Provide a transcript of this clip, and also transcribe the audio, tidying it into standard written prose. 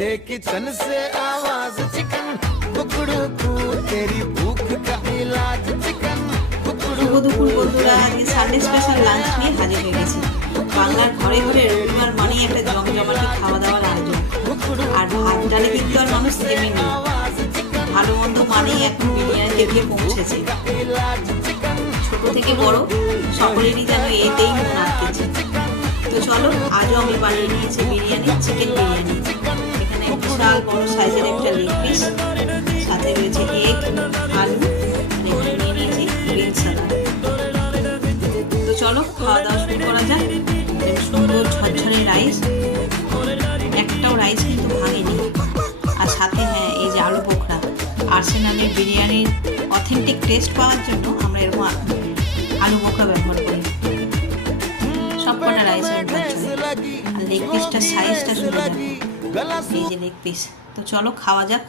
सीधे किचन से आवाज चिकन कुकड़ू कू तेरी भूख का इलाज चिकन শুভ দুপুর বন্ধুরা, আজকে সানডে স্পেশাল লাঞ্চ নিয়ে হাজির হয়ে গেছি। বাংলার ঘরে ঘরে রবিবার মানেই একটা জমজমাটি খাওয়া দাওয়ার আয়োজন। আর ভাত ডালে কিন্তু আর মানুষ থেমে নেই, ভালো মন্দ মানেই এখন বিরিয়ানিতে গিয়ে পৌঁছেছে। ছোট থেকে বড় সকলেরই যেন এতেই মন আটকেছে। তো চলো, আজও আমি বানিয়ে নিয়েছি বিরিয়ানি, চিকেন বিরিয়ানি। এখানে বিশাল বড় সাইজের একটা লেগ পিস, সাথে রয়েছে এগ, আলু, নিয়ে নিয়েছি গ্রিন সালাড। তো চলো খাওয়া দাওয়া শুরু করা যায়। সুন্দর ঝরঝরে রাইস, একটাও রাইস কিন্তু ভাঙেনি। আর সাথে হ্যাঁ, এই যে আলু বোখরা। আর্সেনালের বিরিয়ানির অথেন্টিক টেস্ট পাওয়ার জন্য আমরা এরকম আলু বোখরা ব্যবহার করি। সব কটা রাইস আর লেগ পিসটার সাইজটা শুনে দেখো, এই যে লেগ পিস। তো চলো খাওয়া যাক।